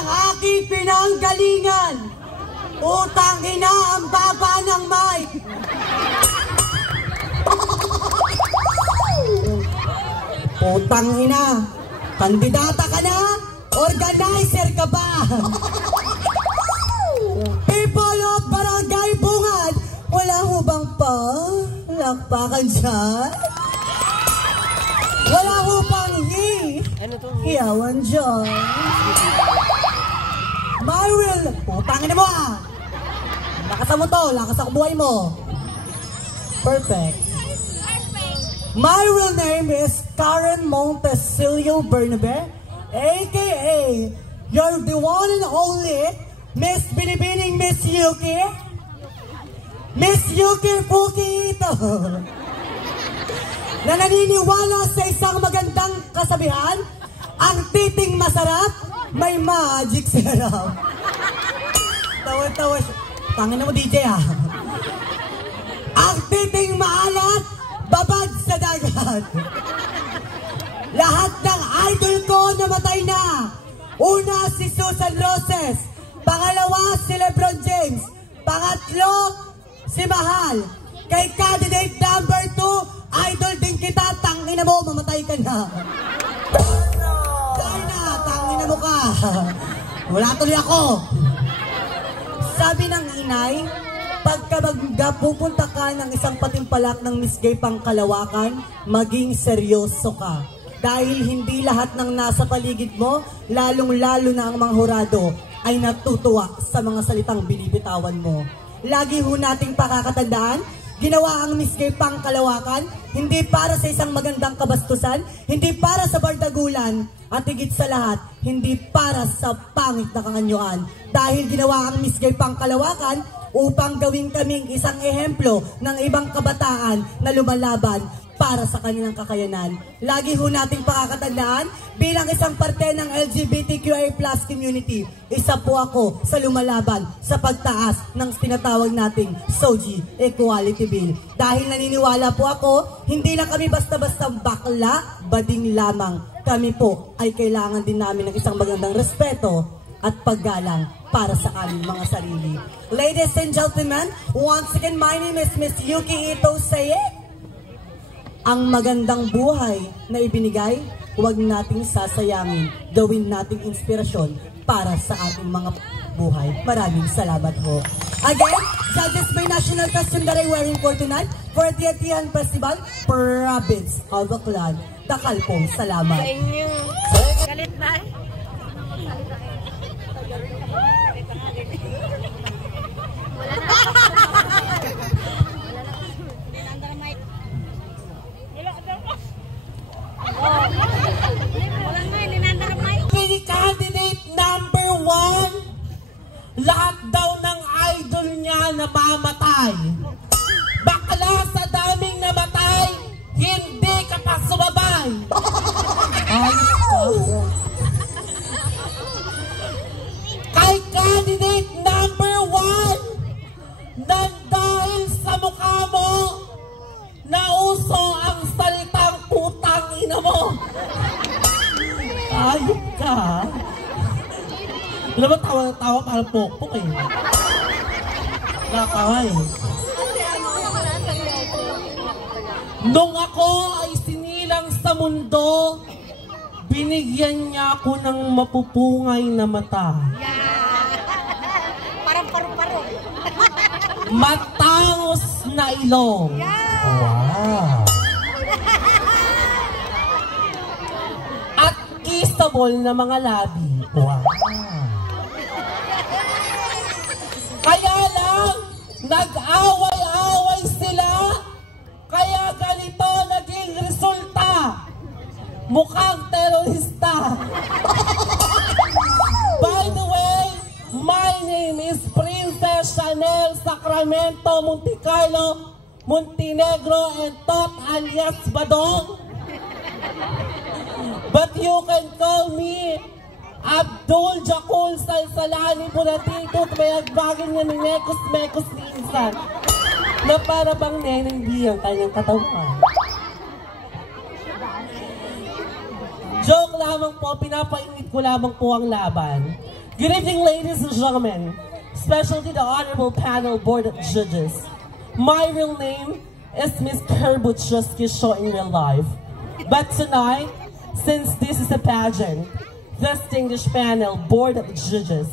ang aking pinanggalingan. Utang ina ang baba ng mic. Utang ina, kandidata ka na? Organizer ka ba? People of Barangay Bungad, wala ho bang pa? Lakpakan dyan? Wala ho bang hiyawan dyan? Maril, putangin mo ah! Lakas mo to, lakas ako buhay mo. Perfect. My real name is Karen Montesilio Bernabe, aka you're the one and only Miss Binibining Miss Yuki. Miss Yuki Fuki ito. Na naniniwala sa isang magandang kasabihan, ang titing masarap, may magic syrup. Tawa-tawa siya. Tangin mo DJ ah. Ang titing maalat, babad sa dagat. Lahat ng idol ko namatay na. Una si Susan Roses, pangalawa si Lebron James, pangatlo si Mahal. Kay candidate number 2, idol din kita, tangina mo, mamatay ka na. Tangina mo ka. Wala tuloy ako. Sabi ng inay, pagka pupunta ka ng isang patimpalak ng Miss Gay Pangkalawakan, maging seryoso ka. Dahil hindi lahat ng nasa paligid mo, lalong-lalo na ang mga hurado, ay natutuwa sa mga salitang binibitawan mo. Lagi ho nating pakakatandaan, ginawa ang Miss Gay Pangkalawakan, hindi para sa isang magandang kabastusan, hindi para sa bardagulan, at higit sa lahat, hindi para sa pangit na kakanyuan. Dahil ginawa ang Miss Gay Pangkalawakan upang gawin kaming isang ehemplo ng ibang kabataan na lumalaban para sa kanilang kakayanan. Lagi ho nating pakakatandaan, bilang isang parte ng LGBTQIA+ community, isa po ako sa lumalaban sa pagtaas ng tinatawag nating SOGI Equality Bill. Dahil naniniwala po ako, hindi na kami basta-basta bakla, bading lamang. Kami po ay kailangan din namin ng isang magandang respeto at paggalang para sa aming mga sarili. Ladies and gentlemen, once again, my name is Miss Yuki Ito Saye. Ang magandang buhay na ibinigay, huwag nating sasayangin. Gawin nating inspirasyon para sa ating mga buhay. Maraming salamat po. Again, judges by national costume that I wearing for tonight for the Atihan Festival, Province of Baclan. Dakal po, salamat. Sa inyo. Galit na eh. Candidate number 1, lahat daw ng idol niya namamatay. Bakla sa daming namatay, hindi ka pa sumabay. Kay candidate number 1, nang dahil sa mukha mo, nauso ang salitang putang ina mo. Ayok ka. Alam mo, tawa-tawa parang pokpok eh. Nakakawa eh. Nung ako ay sinilang sa mundo, binigyan niya ako ng mapupungay na mata. Parang paru-paro. Matangos na ilong. Wow. At kissable na mga labi. Wow. Kaya lang, nag-away-away sila, kaya ganito naging resulta. Mukhang terorista. By the way, my name is Princess Chanel Sacramento Montecarlo Montenegro and Tot alias Badong. But you can call me Abdul Jakul Salsalani Bunatito, may agbagin niya ni Mekos Minsan na para bang Neneng B ang kanyang katawan. Joke lamang po, pinapainit ko lamang po ang laban. Good evening, ladies and gentlemen. Special to the Honorable Panel Board of Judges. My real name is Miss Kerbucheski Show in real life. But tonight, since this is a pageant, distinguished panel Board of Judges,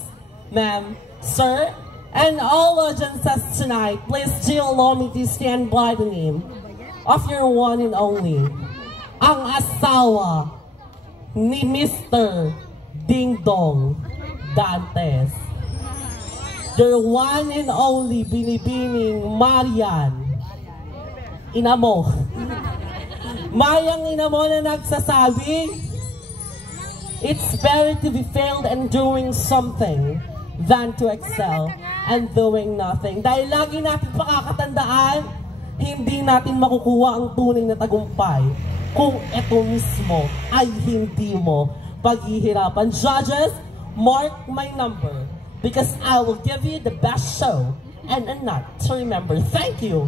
ma'am, sir, and all audiences tonight, please do allow me to stand by the name of your one and only, ang asawa ni Mr. Ding Dong Dantes. Your one and only binibining Marian. Ina mo. Mayang ina mo na nagsasabi, it's better to be failed and doing something than to excel and doing nothing. Dahil lagi natin pakakatandaan, hindi natin makukuha ang tunay na tagumpay kung ito mismo ay hindi mo paghihirapan. Judges, mark my number because I will give you the best show and a night to remember. Thank you.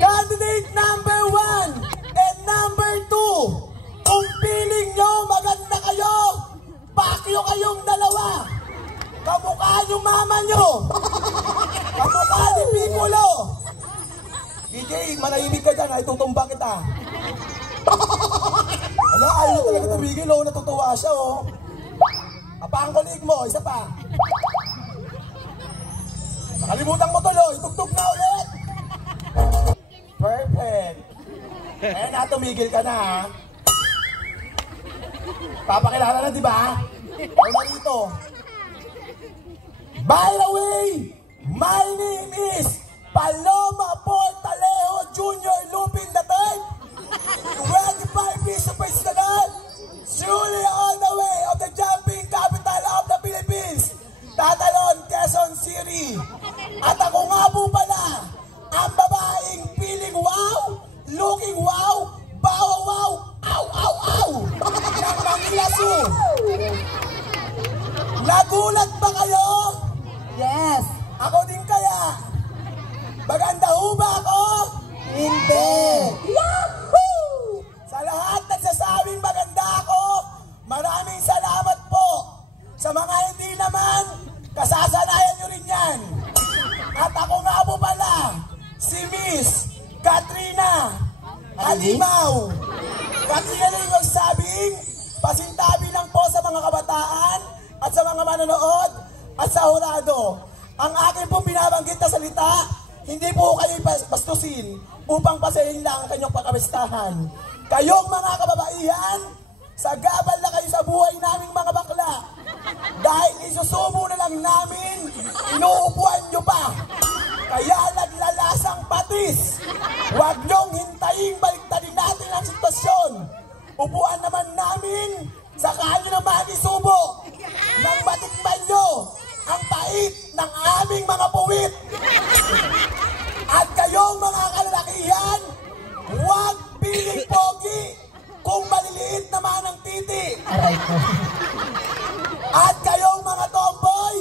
Candidate number 1 and number 2, kung piling nyo maganda kayo, pakyo kayong dalawa. Kamukha yung mama nyo. Kamukha ni Piccolo. DJ, manahimik ka dyan, ay tutumba kita. Ano, ayaw na talaga tumigil, oh, natutuwa siya, oh. Apang kulig mo, isa pa. Nakalimutan mo tuloy, tugtog na ulit. Perfect. Eh, natumigil ka na, ha? Papakilala na, di ba? Wala rito. By the way, my name is Paloma Portalejo Jr. Lupin III, 25 piso personal, surely on the way of the jumping capital of the Philippines, Tatalon, Quezon City. At ako nga po pala, ang babaeng feeling wow, looking wow, bawa wow, aw, aw, aw, ng Mangilasu. Nagulat ba kayo? Yes! Ako din kaya. Maganda ho ba ako? Hindi! Yahoo! Sa lahat nagsasabing maganda ako, maraming salamat po. Sa mga hindi naman, kasasanayan nyo rin yan. At ako nga po pala, si Miss Katrina Halimaw. Katrina rin yung sabing, pasintabi lang po sa mga kabataan at sa mga manonood at sa hurado. Ang akin pong binabanggit na salita, hindi po kayo bastusin upang pasahin lang ang kanyang pagkabistahan. Kayong mga kababaihan, sagabal na kayo sa buhay naming mga bakla. Dahil isusubo na lang namin, inuupuan nyo pa. Kaya naglalasang patis. Huwag nyong hintayin baliktadin natin ang sitwasyon. Upuan naman namin, saka nyo naman isubo nang matikman nyo ang pait ng aming mga puwit. At kayong mga kalalakihan, huwag piling pogi kung maliliit naman ang titi. Aray ko. At kayong mga tomboy,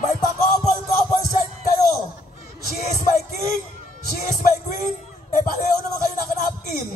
may pa-couple shirt kayo. She is my king, she is my queen, eh pareho naman kayo nakanapkin.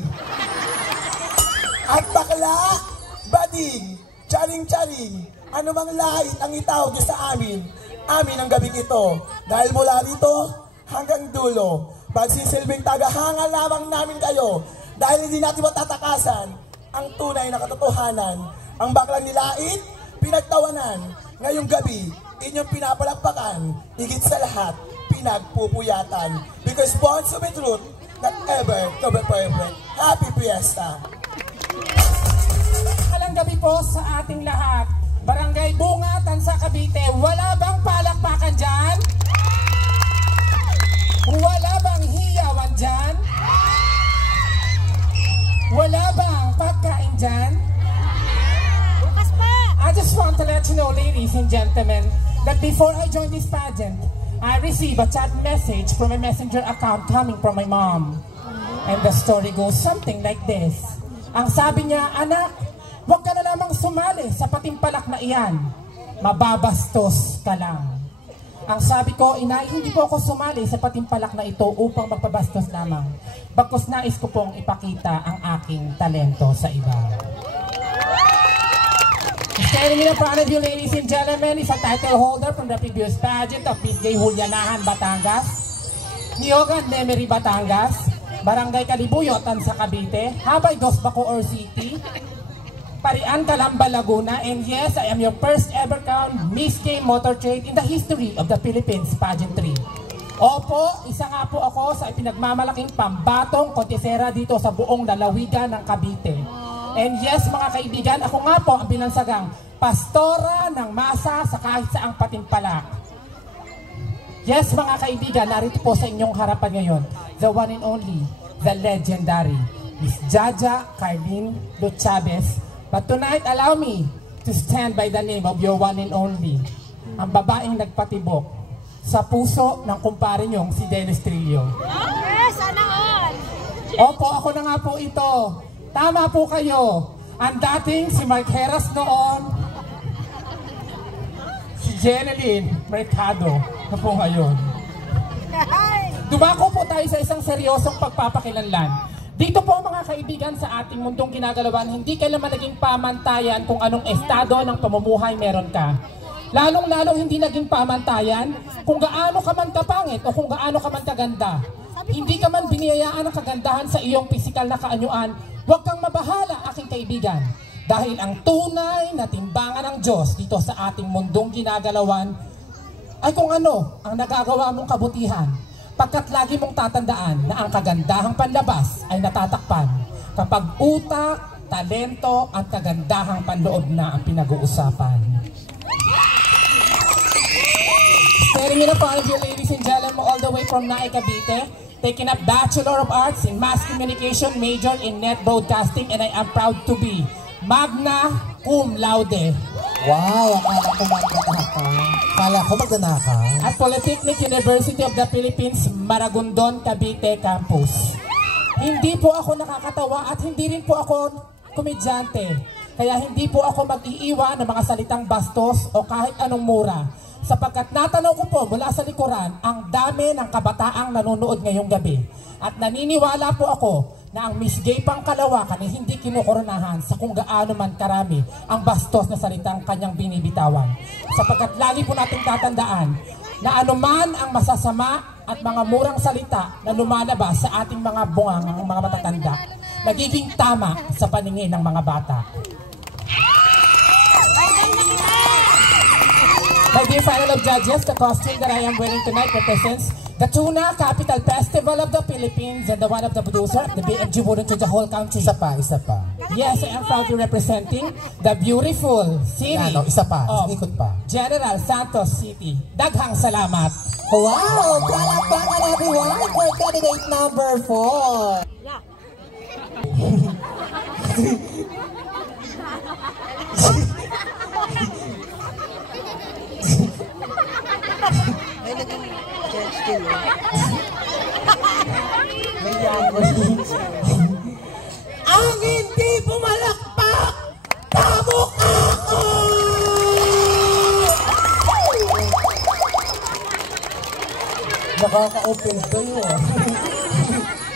At bakla, bading, charing-charing, anumang lahit ang itawag sa amin ang gabing ito. Dahil mula dito hanggang dulo, magsisilbing tagahangal lamang namin kayo. Dahil hindi natin matatakasan ang tunay na katotohanan. Ang baklang nilait, pinagtawanan. Ngayong gabi, inyong pinapalakpakan, higit sa lahat, pinagpupuyatan. Because born to be truth, not ever to be perfect. Happy Fiesta! Malang gabi po sa ating lahat. Barangay Bungatan sa Cavite, wala bang palakpakan dyan? Wala bang hiyawan dyan? Wala bang pagkain dyan? Bukas pa! I just want to let you know, ladies and gentlemen, that before I joined this pageant, I received a chat message from a messenger account coming from my mom. And the story goes something like this. Ang sabi niya, anak, huwag ka na lamang sumali sa patimpalak na iyan. Mababastos ka lang. Ang sabi ko, inay, hindi po ako sumali sa patimpalak na ito upang magpabastos lamang. Bagkus nais ko pong ipakita ang aking talento sa iba. Standing in front of you, ladies and gentlemen, is a title holder from the previous pageant of Miss Gay Julianahan, Batangas, Niogan, Nemery, Batangas, Barangay Kalibuyotan sa Cavite, Habay Dos Bacoor City, Parian, Calamba, Laguna, and yes, I am your first ever crowned Miss Gay Motor Trade in the history of the Philippines pageantry. Opo, isa nga po ako sa ipinagmamalaking pambatong kontesera dito sa buong lalawigan ng Cavite. And yes, mga kaibigan, ako nga po ang binansagang pastora ng masa sa kahit saang patimpalak. Yes, mga kaibigan, narito po sa inyong harapan ngayon, the one and only, the legendary, Miss Jaja Carlene Lo Chavez. But tonight, allow me to stand by the name of your one and only, ang babaeng nagpatibok sa puso ng kumpare niyong si Dennis Trillo. Yes, sana all. Opo, ako na nga po ito. Tama po kayo. Ang dating si Mark Heras noon, si Jeneline Mercado na po ngayon. Dumako po tayo sa isang seryosong pagpapakilanlan. Dito po mga kaibigan sa ating mundong ginagalawan, hindi kailanman naging pamantayan kung anong estado ng pamumuhay meron ka. Lalong-lalong hindi naging pamantayan kung gaano ka man kapangit o kung gaano ka man kaganda. Hindi ka man biniyayaan ng kagandahan sa iyong pisikal na kaanyuan, huwag kang mabahala aking kaibigan. Dahil ang tunay na timbangan ng Diyos dito sa ating mundong ginagalawan ay kung ano ang nagagawa mong kabutihan. Pagkat lagi mong tatandaan na ang kagandahang panlabas ay natatakpan kapag utak, talento at kagandahang panloob na ang pinag-uusapan. Standing in front of you, ladies and gentlemen, all the way from Nae, Cavite, taking up Bachelor of Arts in Mass Communication, major in Net Broadcasting, and I am proud to be magna cum laude. Wow, akala ko magnanaka. Akala ko magnanaka. At Polytechnic University of the Philippines, Maragondon, Cavite Campus. Hindi po ako nakakatawa at hindi rin po ako komedyante. Kaya hindi po ako mag-iiwan ng mga salitang bastos o kahit anong mura. Sapagkat natanaw ko po mula sa likuran ang dami ng kabataang nanonood ngayong gabi. At naniniwala po ako na ang Miss Gay Pangkalawakan ay hindi kinukoronahan sa kung gaano man karami ang bastos na salitang kanyang binibitawan. Sapagkat lagi po nating tatandaan na anuman ang masasama at mga murang salita na lumalabas sa ating mga bungang mga matatanda, nagiging tama sa paningin ng mga bata. My dear panel of judges, the costume that I am wearing tonight represents the Tuna Capital Festival of the Philippines and the one of the producer of the BMG Wooden to the whole country. Isa pa. Yes, I am proudly representing the beautiful city Isa pa. of Ikot pa. General Santos City. Daghang salamat. Wow! Palakpakan everyone for candidate number 4. Yeah. Ang hindi pumalakpak, kamukha ko! Nakaka-open kayo ah.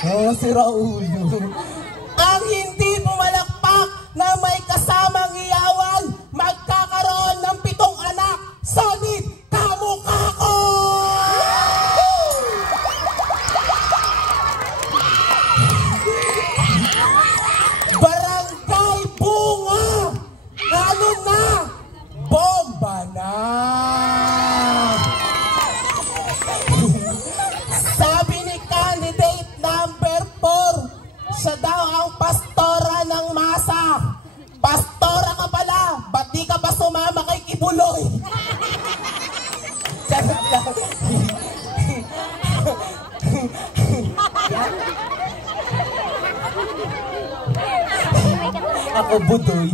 Nakasira ulo. Ang hindi pumalakpak na may kasamang iyawan, magkakaroon ng 7 anak. Solid, kamukha ko! Barangay Bunga! Lalo na! Bomba na! Sabi ni candidate number 4, siya daw ang pastora ng masa. Pastora ka pala, ba't di ka pa sumama kay Kibuloy? Charot lang. Ako budoy.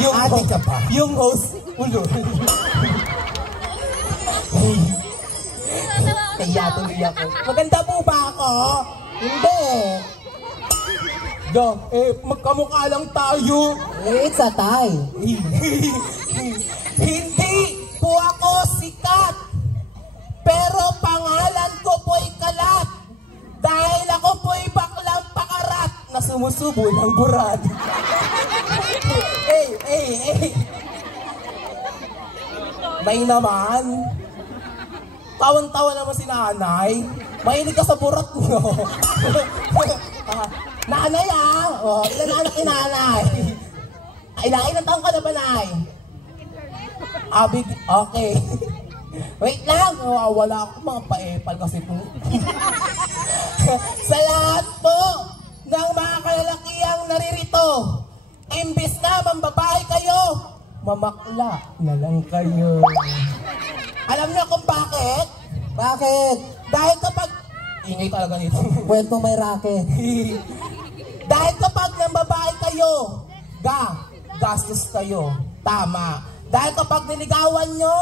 Yung ate ka pa. Yung host, ulo. Kaya tuloy ako. Maganda po ba ako? Hindi. Magkamukha lang tayo. It's a tie. Hindi po ako sikat. Pero pangalan ko po'y kalat. Dahil ako po'y baklang pakarat na sumusubo ng burad. Hey! Nay naman. Tawan-tawa naman si nanay. Mahilig ka sa burat mo. Nanay ilan anak ni nanay? Ilan taong ka na ba, nay? Okay. Wait lang. Wala ako mga paepal kasi po. Sa lahat po ng mga kalalakihang naririto, imbis na mambabae kayo, mamakla na lang kayo. Alam niyo kung bakit? Bakit? Dahil kapag... Ingay talaga nito. Kwento may racket. Dahil kapag ng babae kayo, gastos kayo. Tama. Dahil kapag niligawan nyo,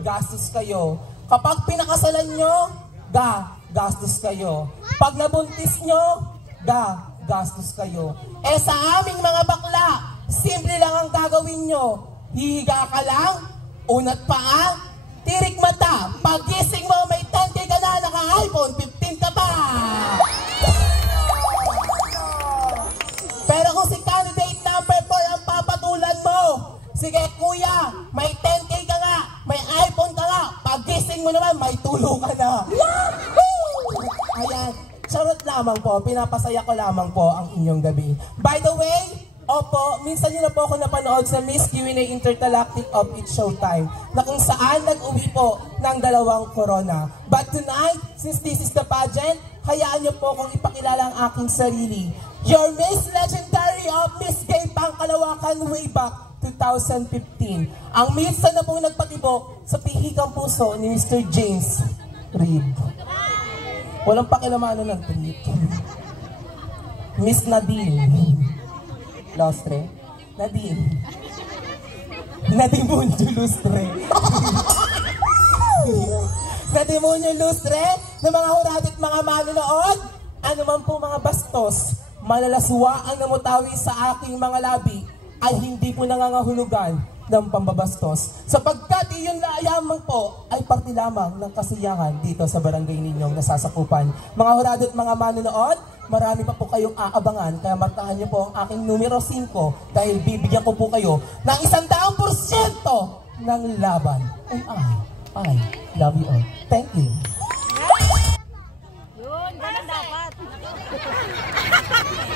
gastos kayo. Kapag pinakasalan nyo, gastos kayo. Pag nabuntis nyo, gastos kayo. Eh sa aming mga bakla, simple lang ang gagawin nyo. Hihiga ka lang, unat paa, tirik mata, pagising mo may 10K ka na, naka-iPhone 15 ka pa. Pero kung si candidate number 4 ang papatulan mo, sige kuya, may 10K ka nga, may iPhone ka nga, pagising mo naman, may tulo ka na. Ayan, charot lamang po, pinapasaya ko lamang po ang inyong gabi. By the way, opo, minsan nyo na po ako napanood sa Miss Q&A Intergalactic of It's Showtime na kung saan nag-uwi po ng 2 corona. But tonight, since this is the pageant, hayaan nyo po kung ipakilala ang aking sarili. Your Miss Legendary of Miss Gay Pangkalawakan way back 2015. Ang minsan na pong nagpatibok sa pihikang puso ni Mr. James Reid. Walang pakilamano ng tweet. Miss Nadine Lustre. Nadine Munyo Lustre. Nadine Munyo Lustre ng mga huradit mga manonood. Ano man po mga bastos, malalaswaan na mutawi sa aking mga labi ay hindi po nangangahulugan ng pambabastos. Sapagkat iyon layamang po ay parte lamang ng kasiyahan dito sa barangay ninyong nasasakupan. Mga huradit mga manonood, marami pa po kayong aabangan, kaya markahan niyo po ang aking numero 5 dahil bibigyan ko po kayo ng 100% ng laban. And I love you all. Thank you. Yun, ganun dapat.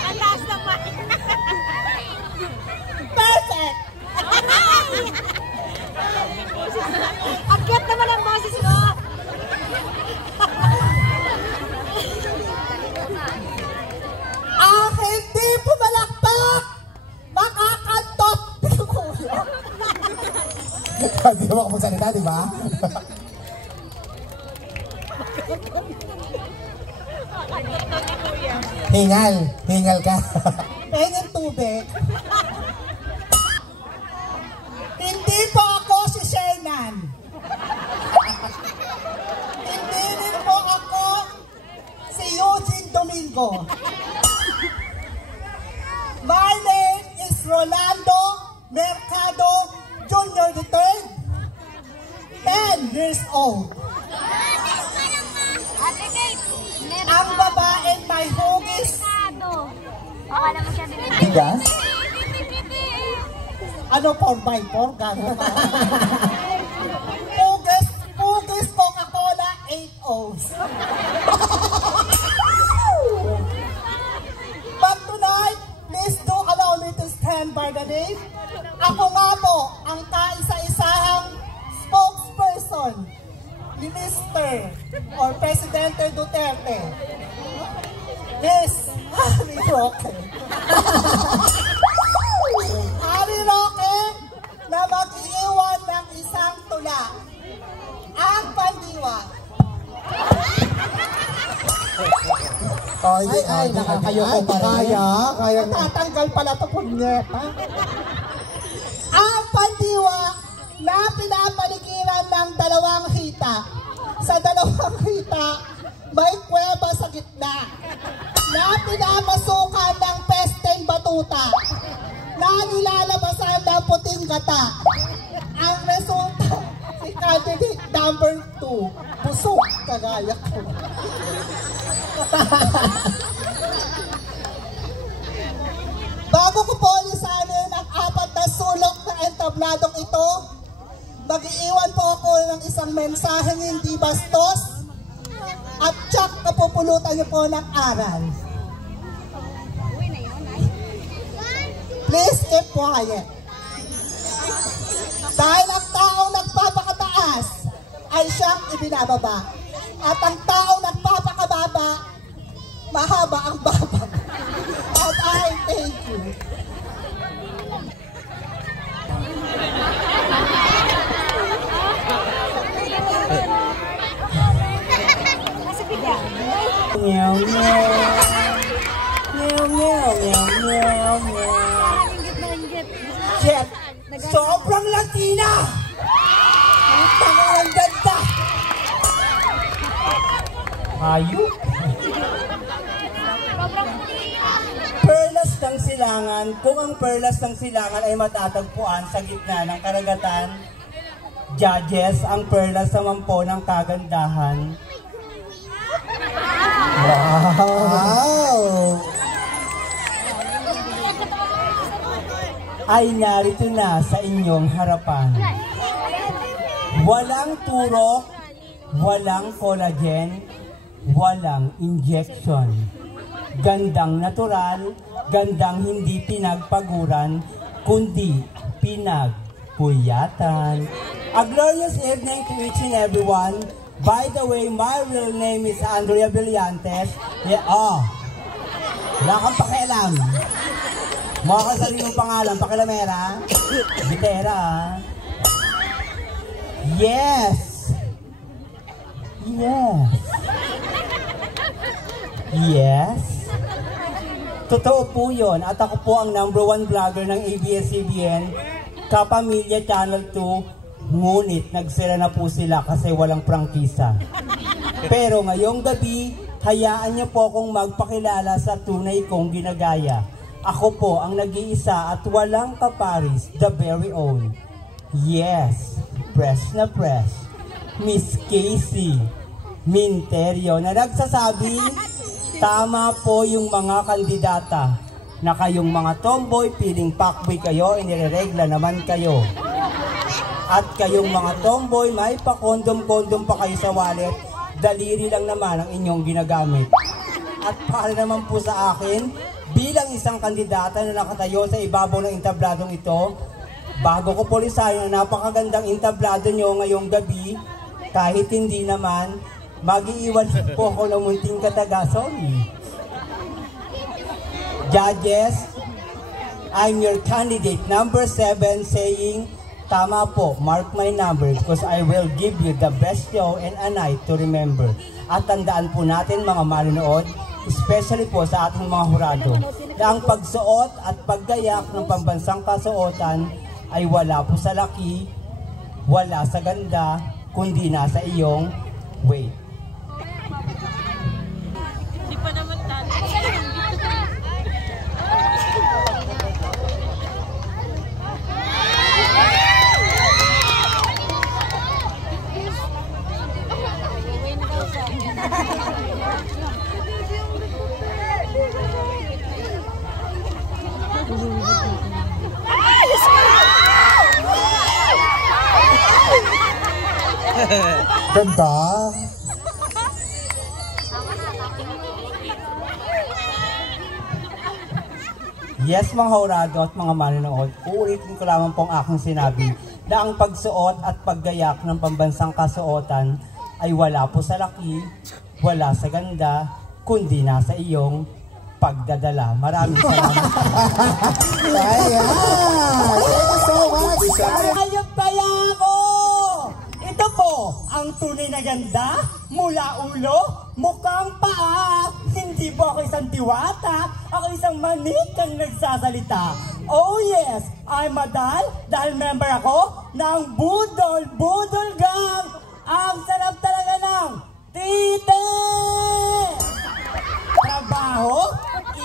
Ang last naman. Perfect! Ang cute naman ang boses ko. Hindi pumalakpak! Makakantot! Hindi mo ako magsalita, di ba? Hingal ka. Pengen tubig. Hindi po ako si Shernan. Hindi rin po ako si Eugene Domingo. My name is Rolando Mercado Jr. III, 10 years old. Ang babaeng may hugis. Akala mo siya din. Bigas? Ano 4x4? Gano'n ba? Hugis Coca-Cola 8 O's. But tonight, please do allow me to stand by the name. Ako nga po ang kaisa-isahang spokesperson ni Mr. or Presidente Duterte. Yes, Harry Roque. Harry Roque na mag-iwan ng isang tula. Ang pandiwa. Ay, nakakayoko pa rin. Kaya natatanggal pala ito, punyeta. Ang pandiwa na pinapaligiran ng 2 hita. Sa 2 hita, may kuweba sa gitna. Na pinamasukan ng pesteng batuta. Na nilalabasan ng puting gata. Ang resulta, si candidate number 2, busog kagaya ko. Bago ko po lisanin ang 4 na sulok na entabladong ito, mag-iiwan po ako ng isang mensaheng hindi bastos at tsak kapupulutan niyo po ng aral. Please keep quiet. Dahil ang taong nagpapakataas ay siyang ibinababa. At ang taong nagpapakababa, mahaba ang baba. At I thank you. Meow, meow. Meow, meow, meow, meow, meow. Jet, sobrang Latina! Ang tangang ang ganda! Hayop? Perlas ng silangan, kung ang perlas ng silangan ay matatagpuan sa gitna ng karagatan, judges, ang perlas naman po ng kagandahan. Wow! Ay narito na sa inyong harapan. Walang turok, walang collagen, walang injection. Gandang natural, gandang hindi pinagpaguran, kundi pinagpuyatan. A glorious evening to each and everyone. By the way, my real name is Andrea Villantes. Yeah, wala kang pakialam. Mga kasali mong pangalan, pakilamera. Bitera, Yes. Yes. Yes. Totoo po yun. At ako po ang #1 vlogger ng ABS-CBN, Kapamilya Channel 2. Ngunit nagsira na po sila kasi walang prangkisa. Pero ngayong gabi, hayaan niyo po akong magpakilala sa tunay kong ginagaya. Ako po ang nag-iisa at walang kaparis, the very own. Yes, fresh na fresh, Miss Casey Minterio, na nagsasabi, tama po yung mga kandidata na kayong mga tomboy, piling pakboy kayo, inireregla naman kayo. At kayong mga tomboy, may pa-kondom-kondom pa kayo sa wallet, daliri lang naman ang inyong ginagamit. At para naman po sa akin, bilang isang kandidata na nakatayo sa ibabaw ng intabladong ito, bago ko pulisahin na napakagandang intablado nyo ngayong gabi, kahit hindi naman, mag-iiwan po ako ng munting kataga. Sorry. Judges, I'm your candidate number 7 saying, tama po, mark my number because I will give you the best show and a night to remember. At tandaan po natin mga manonood, especially po sa ating mga hurado, na ang pagsuot at paggayak ng pambansang kasuotan ay wala po sa laki, wala sa ganda, kundi nasa iyong weight. Hindi pa naman talo. Ganda. Yes mga hurado at mga manonood, uulitin ko lamang pong aking sinabi na ang pagsuot at paggayak ng pambansang kasuotan ay wala po sa laki, wala sa ganda, kundi nasa iyong pagdadala. Maraming salamat. Ayan! Thank you so much! Ayop kaya ako! Ito po ang tunay na ganda mula ulo, mukhang paa. Hindi po ako isang diwata, ako isang manikang nagsasalita. Oh yes, I'm Madal dahil member ako ng Budol Gang. Ang sarap talaga ng tite! Trabaho,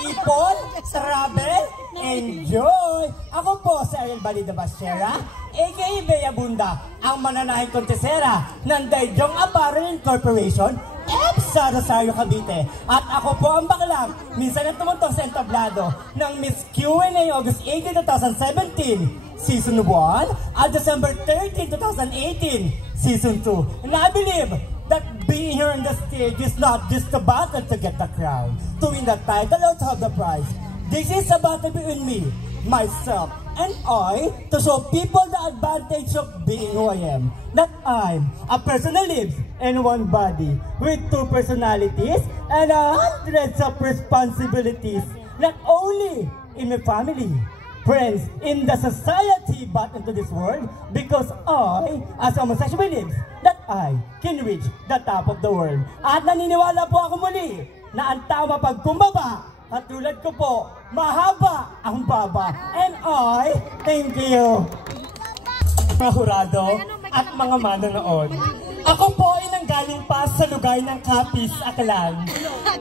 ipon, travel, enjoy! Ako po si Ariel Balida Basera, aka Bea Bunda, ang mananahing kontesera ng Daejeong Apparel Corporation, EPSA Rosario Cavite. At ako po ang baklang, minsan na tumuntong sa entablado ng Miss Q&A August 18, 2017. Season 1 at December 13, 2018, Season 2. And I believe that being here on the stage is not just a battle to get the crown, to win the title or to have the prize. This is a battle between me, myself, and I to show people the advantage of being who I am. That I'm a person who lives in one body with two personalities and hundreds of responsibilities, not only in my family, friends, in the society, but into this world, because I, as a homosexual, believes that I can reach the top of the world. At naniniwala po ako muli na ang tama pagkumbaba, katulad ko po, mahaba ang baba. And I thank you. Mga hurado at mga manonood, ako po ay nanggaling pa sa lugar ng Capiz, Aklan.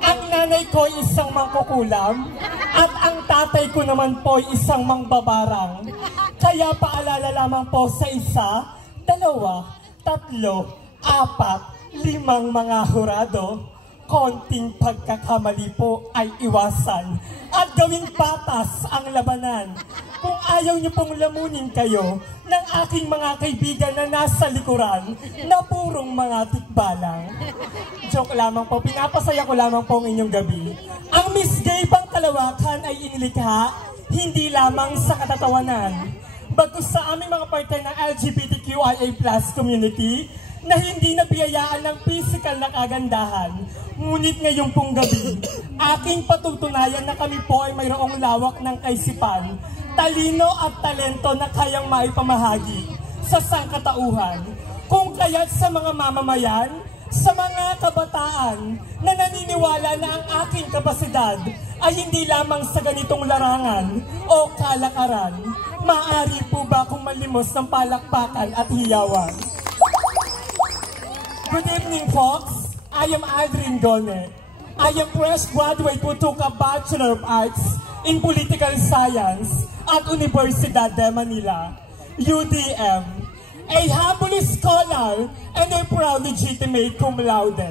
Ang nanay ko ay isang mangkukulam at ang tatay ko naman po ay isang mangbabarang. Kaya paalala lamang po sa isa, dalawa, tatlo, apat, limang mga hurado. Konting pagkakamali po ay iwasan at gawing patas ang labanan. Kung ayaw niyo pong lamunin kayo ng aking mga kaibigan na nasa likuran na purong mga tikbalang. Joke lamang po, pinapasaya ko lamang po ang inyong gabi. Ang Miss Gay Pangkalawakan ay inilikha hindi lamang sa katatawanan, bagkus sa aming mga partner ng LGBTQIA+ community na hindi nabiyayaan ng physical na kagandahan. Ngunit ngayong pong gabi, aking patutunayan na kami po ay mayroong lawak ng kaisipan, talino at talento na kayang maipamahagi sa sangkatauhan. Kung kaya't sa mga mamamayan, sa mga kabataan na naniniwala na ang aking kapasidad ay hindi lamang sa ganitong larangan o kalakaran, maaari po ba akong malimos ng palakpakan at hiyawan? Good evening, folks. I am Aldrin Gone. I am fresh graduate who took a Bachelor of Arts in Political Science at Universidad de Manila, UDM. A humble scholar and a proud legitimate cum laude.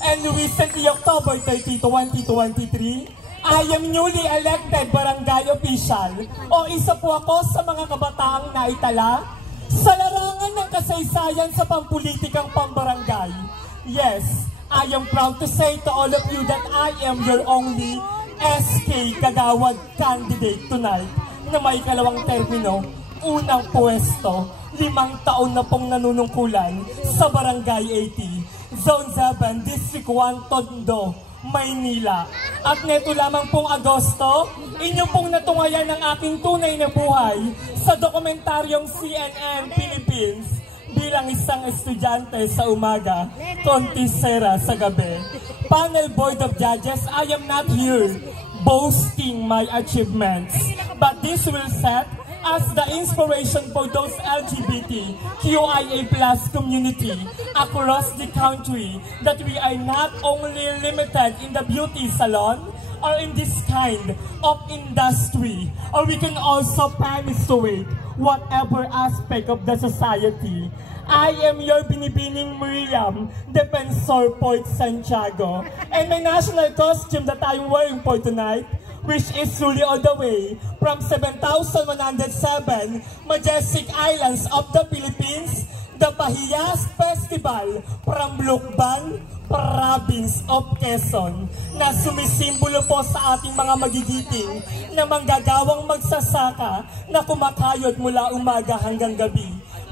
And recently, October 30, 2023, I am newly elected barangay official o isa po ako sa mga kabataang naitala sa larangan ng kasaysayan sa pampulitikang pambarangay. Yes, I am proud to say to all of you that I am your only SK Kagawad candidate tonight na may kalawang termino, unang pwesto, 5 taon na pong nanunungkulan sa Barangay 80, Zone 7, District 1, Tondo, Maynila. At neto lamang pong Agosto, inyo pong natungayan ang aking tunay na buhay sa dokumentaryong CNN Philippines bilang isang estudyante sa umaga, kontisera sa gabi. Panel Board of Judges, I am not here boasting my achievements, but this will set as the inspiration for those LGBTQIA+ community across the country that we are not only limited in the beauty salon or in this kind of industry, or we can also penetrate whatever aspect of the society. I am your binibining Miriam, Defensor Point Santiago, and my national costume that I'm wearing for tonight, which is truly all the way from 7,107 majestic islands of the Philippines, the Pahiyas Festival from Lukban, Province of Quezon, na sumisimbolo po sa ating mga magigiting na manggagawang magsasaka na kumakayod mula umaga hanggang gabi.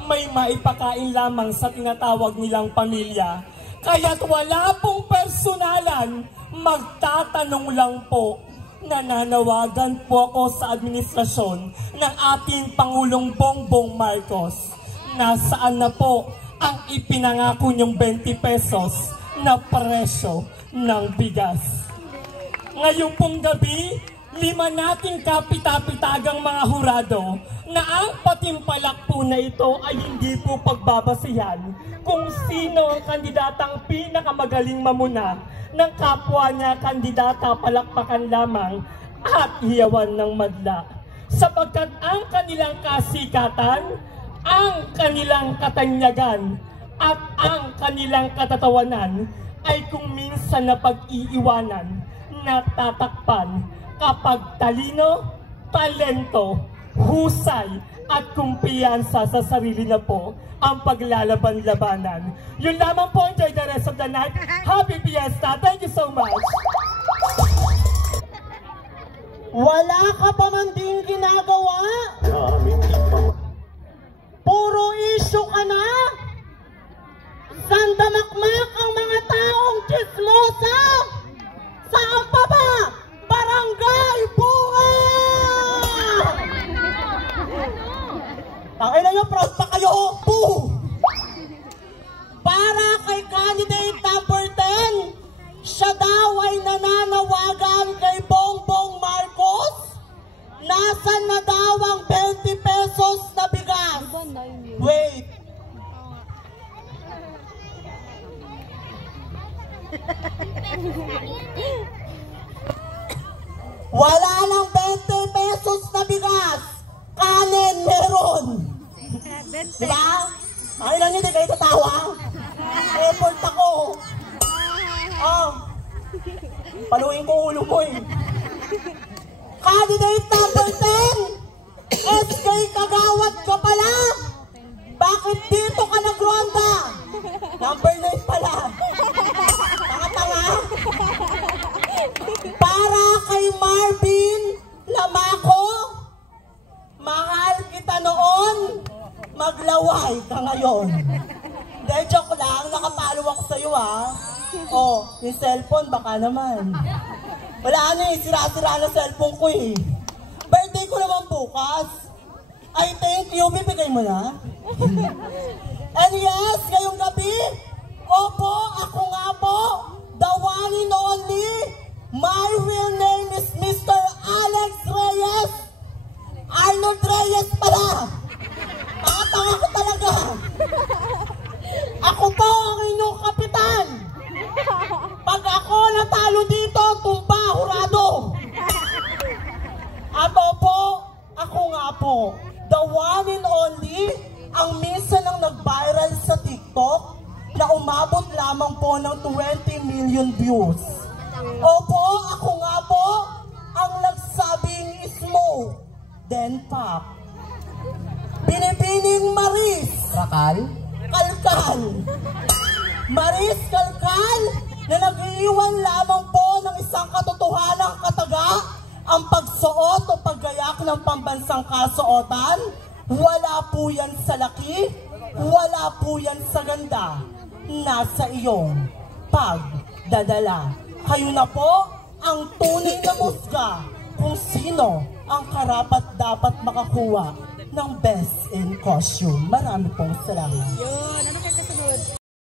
May maipakain lamang sa tinatawag nilang pamilya. Kaya't wala pong personalan, magtatanong lang po. Nananawagan po ako sa administrasyon ng ating Pangulong Bongbong Marcos. Nasaan na po ang ipinangako niyong 20 pesos na presyo ng bigas? Ngayong pong gabi, 5 nating kapitapitagang mga hurado na ang patimpalak po na ito ay hindi po pagbabasihan kung sino ang kandidatang pinakamagaling mamuna ng kapwa niya kandidata, palakpakan lamang at hiyawan ng madla. Sapagkat ang kanilang kasikatan, ang kanilang katanyagan, at ang kanilang katatawanan ay kung minsan na pag-iiwanan, natatakpan kapag talino, talento, husay, at kumpiyansa sa sarili na po ang paglalaban-labanan. Yun lamang po, enjoy the rest of the night. Happy Fiesta! Thank you so much! Wala ka pa man din ginagawa? Puro issue ka na? Sandamakmak ang mga taong chismosa? Saan pa ba? Barangay Bunga! Tangina nyo, proud pa kayo! Boo! Para kay candidate number 10, siya daw ay nananawagan kay Bongbong Marcos. Nasaan na daw ang 20 pesos na bigas? Wait. Wala nang 20 pesos na bigas. Kanin meron. Diba? Ay lang hindi kayo tatawa. Effort ako. Paluin ko ulo mo eh. Candidate number 10, SK Kagawad ka pala. Bakit dito ka nagronda? Number 9 pala. Tanga-tanga. Para kay Marvin Lamaco, mahal kita noon, maglaway ka ngayon. Hindi, joke lang, nakapalo ako sa'yo Oh, yung cellphone baka naman. Wala na eh, sira-sira na cellphone ko eh. Birthday ko naman bukas. I thank you, bibigay mo na. And yes, ngayong gabi, opo, ako nga po, the one and only, my real name is Mr. Alex Reyes. Arnold Reyes pala. Tanga-tanga ko talaga. Ako po ang inyong kapitan. Pag ako natalo dito, tumba, hurado. At opo, ako nga po, the one and only, ang minsan ang nag-viral sa TikTok na umabot lamang po ng 20 million views. Opo, ako nga po, ang nagsabing smoke, then pop. Binibining Maris. Rakal? Kalkal. Maris Kalkal na nag-iiwan lamang po ng isang katotohanang kataga ang pagsuot o paggayak ng pambansang kasuotan. Wala po yan sa laki, wala po yan sa ganda. Nasa iyong pagdadala. Kayo na po ang tunay na musga kung sino ang karapat dapat makakuha ng best in costume. Marami pong salamat.